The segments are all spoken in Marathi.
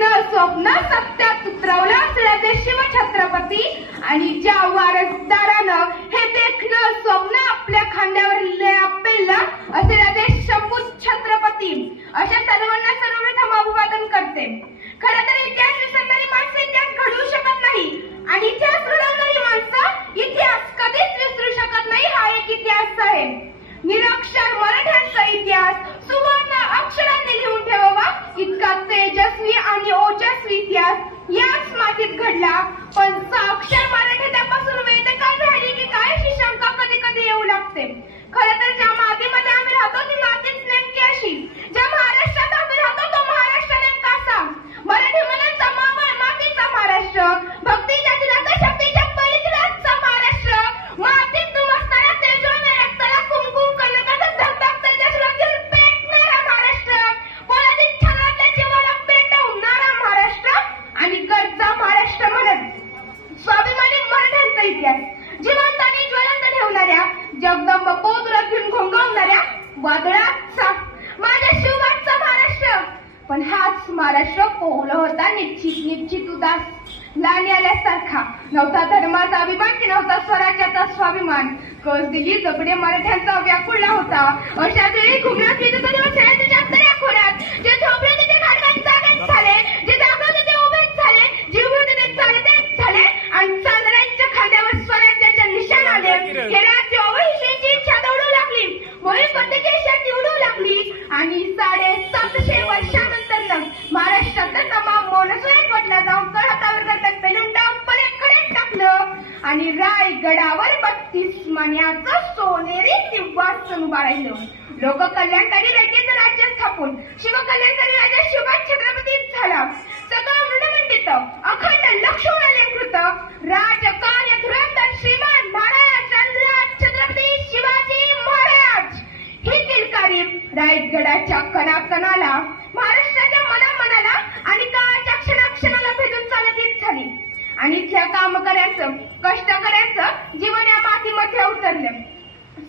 देखणं स्वप्न सत्यात उतरवलं असलं ते शिवछत्रपती आणि ज्या वारसदारानं हे देखणं स्वप्न आपल्या खांद्यावर पेललं असलेला ते शंभू छत्रपती अशा सर्वांना सर्वप्रथम अभिवादन करते. खरं तर इतिहास विसरणारी माणसं इतिहास घडवू शकत नाही आणि इतिहास घडवणारी माणसं इतिहास कधीच विसरू शकत नाही. हा एक इतिहास आहे. निरक्षर मराठ्यांचा इतिहास सुवर्ण अक्षरांनी लिहून ठेवावा इतका तेजस्वी आणि ओजस्वी इतिहास याच मातीत घडला. पण साक्षर मराठी त्यापासून वेदकाळ राहिली की काय अशी शंका कधी कधी येऊ लागते. खरं तर ज्या मातीमध्ये आम्ही राहतो ती मातीच नेमकी अशी. ज्या महाराष्ट्रात आम्ही राहतो तो महाराष्ट्र नेमका असा. मराठी मुलांचा मातीचा महाराष्ट्र, भक्तीच्या दिलाचा शक्तीच्या पलीकडेचा महाराष्ट्र. मातीत तुमसणारा तेजोमय रक्ताला कुमकुम कनकाचा धगधगता त्याच्यावर पेटणारा महाराष्ट्र, पोळ्यातील छानातल्या जीवाला पेटवणारा महाराष्ट्र आणि गरजा महाराष्ट्र म्हणत स्वाभिमानी मराठ्यांचा इतिहास जिवंत आणि ज्वलंत ठेवणाऱ्या जगदंब पोतुरा घेऊन घोंगावणाऱ्या वादळाचा माझ्या शिवबाचा महाराष्ट्र. पण हाच महाराष्ट्र पोहला होता निश्चित उदास लाणी आल्यासारखा. नव्हता धर्माचा अभिमान की नव्हता स्वराज्याचा स्वाभिमान. कस दिली जगडे मराठ्यांचा व्याकुळला होता. अशाच वेळी घुमला तिच्या खोऱ्यात जे झोपले तिथे खाडकात जागेत झाले, जे जागा तिथे उभेच झाले, जीव तिथे चालतेच झाले आणि चांदण्यांच्या खांद्यावर स्वराज्याच्या निशाण आले. खेड्याची अवहिशीची इच्छा दौडू लागली, मोही प्रत्येकेशा निवडू लागली आणि 750 वर्षानंतर महाराष्ट्रातलं तमाम मोनसोयत म्हटलं जाऊन हातावर करतात पेलून डावपणे खडेच टाकलं आणि रायगडावर 32 मान्याचं सोनेरी सिंहासन उभा राहिलं. लोककल्याणकारी रयतेचं राज्य स्थापून शिवकल्याणकारी राजा शिवबाज छत्रपतीच झाला. सगळं मृडमंडित अखंड लक्ष्मणालंकृत राजकार्य धुरंधर श्रीमान महाराज छत्रपती शिवाजी महाराज ही किलकारी रायगडाच्या कणाकणाला महाराष्ट्राच्या मनामनाला आणि काळाच्या क्षणाक्षणाला भेदून चालतीच झाली आणि इथल्या कामकऱ्याचं कष्टकऱ्याचं जीवन या मातीमध्ये उतरलं.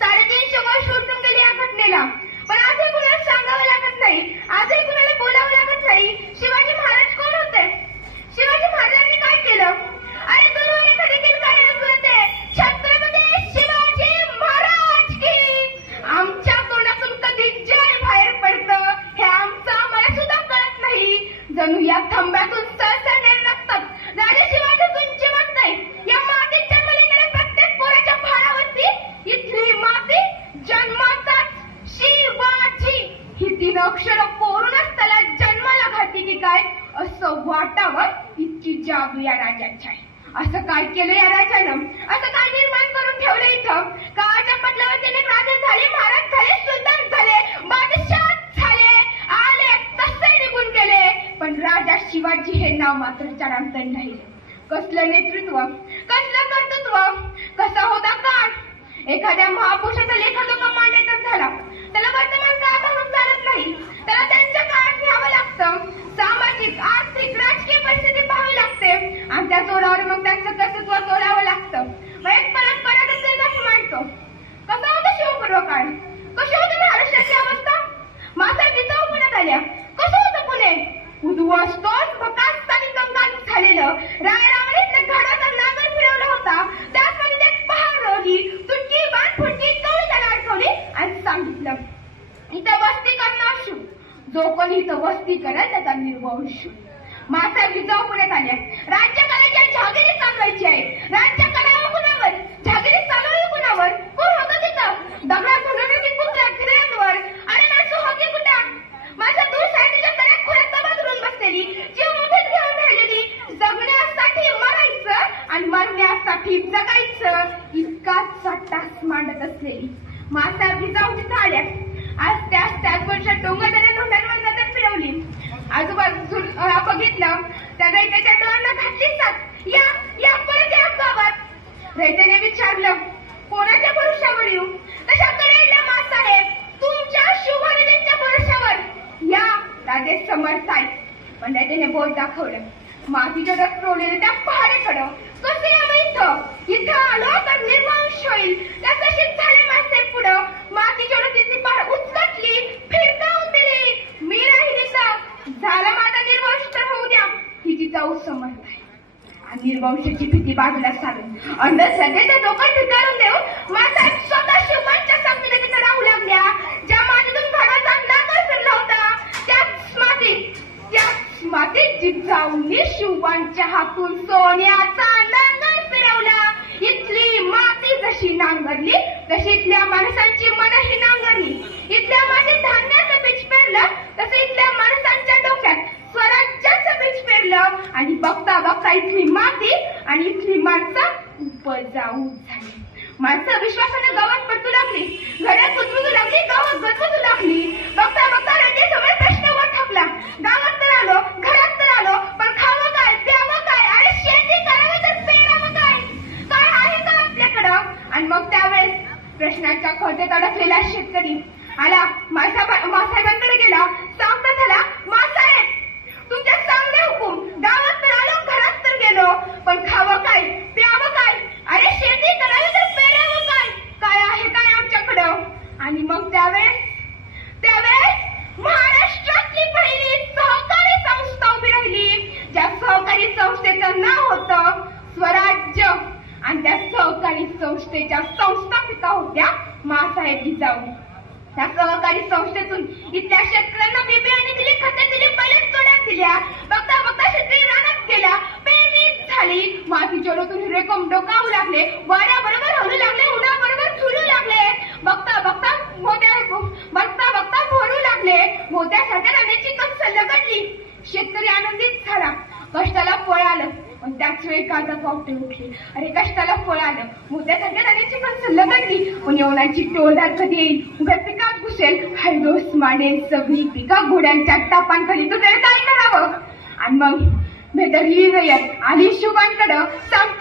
350 वर्ष उठून गेली या घटनेला. पण आजही कुणाला सांगावं लागत नाही, आजही कुणाला बोलावं लागत नाही. शिवाजी महाराज कोण होते? शिवाजी महाराजांनी काय केलं? अरे तुला कधी किलकारी होते छत्रपती शिवाजी महाराज की. आमच्या तोंडातून कधी जय बाहेर पडतं हे आमचं आम्हाला सुद्धा कळत नाही. जणू या थंब्यातून सहसा निरनकतात. राजा शिवाजीतून जिवंत नाही. या मातीत जन्मले गेले प्रत्येक पोराच्या भारावरती इथली माती जन्माचाच शिवाजी ही 3 अक्षरं कोरूनच त्याला जन्माला घातली की काय असं वाटावं इतकी जादू या राजाची आहे. असं काय केलं या राजानं? असं काय निर्माण करून ठेवलं इथं? काळाच्या पटलावर त्याने राजे झाले, महाराज झाले, सुलतान झाले, बादशाह झाले, आले तसे निघून गेले. पण राजा शिवाजी हे नाव मात्र चरांतन राहिले. कसलं नेतृत्व, कसलं कर्तृत्व, कसा होता काळ. एखाद्या महापुरुषाचा लेखा जो कमांडेटर झाला त्याला वर्तमान काळात आणून चालत नाही. त्याला त्यांच्या काळात न्यावं लागतं. सामाजिक, आर्थिक, राजकीय परिस्थिती पाहावी लागते आणि त्या जोरावर मग त्यांचं कर्तृत्व तोडावं लागतं. एक परंपरागत मांडतो. कसा होता शिवपूर्व काळ? कशी होती महाराष्ट्राची अवस्था? मासा जिजाऊ पुण्यात आल्या. कसं होतं पुणे? उद्ध्वस्त भकास आणि कंगाल झालेलं. रायरावणीतल्या घाडाचा नागर फिरवला होता. त्याचमध्ये एक पहार रोवली, तुटकी बाण फुटकी कवळी त्याला अडकवली आणि सांगितलं इथं वस्ती करणं अशुभ. जो कोणी इथं वस्ती करेल त्याचा निर्वंश. माता जिजाऊ पुण्यात आल्या. राज्य करायच्या जहागिरी चालवायची आहे. राज्य करावं कुणावर? जहागिरी चालवावी कुणावर? कोण होतं तिथं? दगडात धुंडून की कुत्र्या घिऱ्यांवर आणि माणसं होती कुठं? माझ्या दूर साईडच्या कड्यात खोऱ्यात दबा धरून बसलेली, जीव मुठीत घेऊन राहिलेली, जगण्यासाठी मरायचं आणि मरण्यासाठी जगायचं इतकाच टास मांडत असलेली माता जिजाऊ तिथं आल्या. आज त्याच वर्षात डोंगरदऱ्या नोंदणवर नजर फिरवली. आजूबाजूला बघितलं त्या रयतेच्या डोळ्यांना घातली साथ. या परत या गावात. रयतेने विचारलं कोणाच्या भरोशावर येऊ? तशाकडे मासाहेब तुमच्या शुभरेच्या भरोशावर या. राजे समर्थ आहेत. पण रयतेने बोट दाखवलं मातीच्या रस रोवलेले त्या पहाडेकडं. कसं यावं इथं आलो तर निर्वंश होईल. त्या तशीच झाले मासे पुढं. मातीच्या रतीची पहाड उचकटली, फिरकावून दिली. मी राहिली तर झाला माझा निर्वंश तर होऊ द्या. जिजाऊ समर्थ आहे. आणि निर्वंशाची भीती बाजूला सारून अंधश्रद्धेचे डोकं ठिकाणून देऊन माझा स्वतः शिवबांच्या संगतीने तिथे राहू लागल्या. ज्या मातीतून घराचा नांगर फिरला होता त्याच मातीत जिजाऊंनी शिवबांच्या हातून सोन्याचा नांगर फिरवला. इथली माती जशी नांगरली तशी इथल्या माणसांची मनही नांगरली. इथल्या मातीत धान्याचं बीज पेरलं तसं इथल्या माणसांच्या डोक्यात स्वराज्याचं बीज पेरलं. आणि बघता बघता इथली माती आणि इथली माणसं उपजाऊ झाली. माणसं विश्वासाने गावात पडू लागली, घरात गुजबुजू लागली, गावात गजबजू लागली. बघता बघता रजेसमोर प्रश्न वर ठाकला. गावात तर आलो, घरात तर आलो, पण खावं काय, प्यावं काय, अरे शेती करावं तर पेरावं काय, काय आहे का आपल्याकडं? आणि मग त्यावेळेस प्रश्नाच्या खोट्यात अडकलेला शेतकरी आला, मासाहेबांकडे गेला. सांगता झाला, मासाहेब तुमच्या चांगले हुकूम, गावात तर आलो, घरात तर गेलो, पण खावं काय, प्यावं काय, अरे शेती करावी तर पेरावं काय, काय आहे काय आमच्याकडं? आणि मग त्यावेळेस महाराष्ट्रातली पहिली सहकारी संस्था उभी राहिली. ज्या सहकारी संस्थेचं नाव होतं स्वराज्य. आणि त्या सहकारी संस्थेच्या संस्थापिका होत्या मासाहेब जिजाऊ. त्या सहकारी संस्थेतून इथल्या शेतकऱ्यांना बियाणे दिली, खते दिली, बैल जोड्या दिल्या. बघता बघता शेतकरी रानात गेला, पेरणी झाली, मातीच्या डोक्यातून हिरेकम डोकावू लागले, वाऱ्याबरोबर हलू लागले, उन्हाबरोबर झुलू लागले. बघता बघता भरू लागले. मोत्यासारख्या राण्याची कच्च लगडली. शेतकरी आनंदित झाला. कष्टाला फळ आलं. पण त्याच वेळी काळजात वावटे उठले. अरे कष्टाला फळ आलं, मोत्यासारख्या राण्याची कच्च लगडली, पण यवनाची टोळधार कधी येईल, उगाच पिकात घुसेल, हैदोस मांडेल सगळी पिका घोड्यांच्या टापांखाली, तुझे काय करावं? आणि मग भेदरली वेळ आली शिवबांकडं. सांगते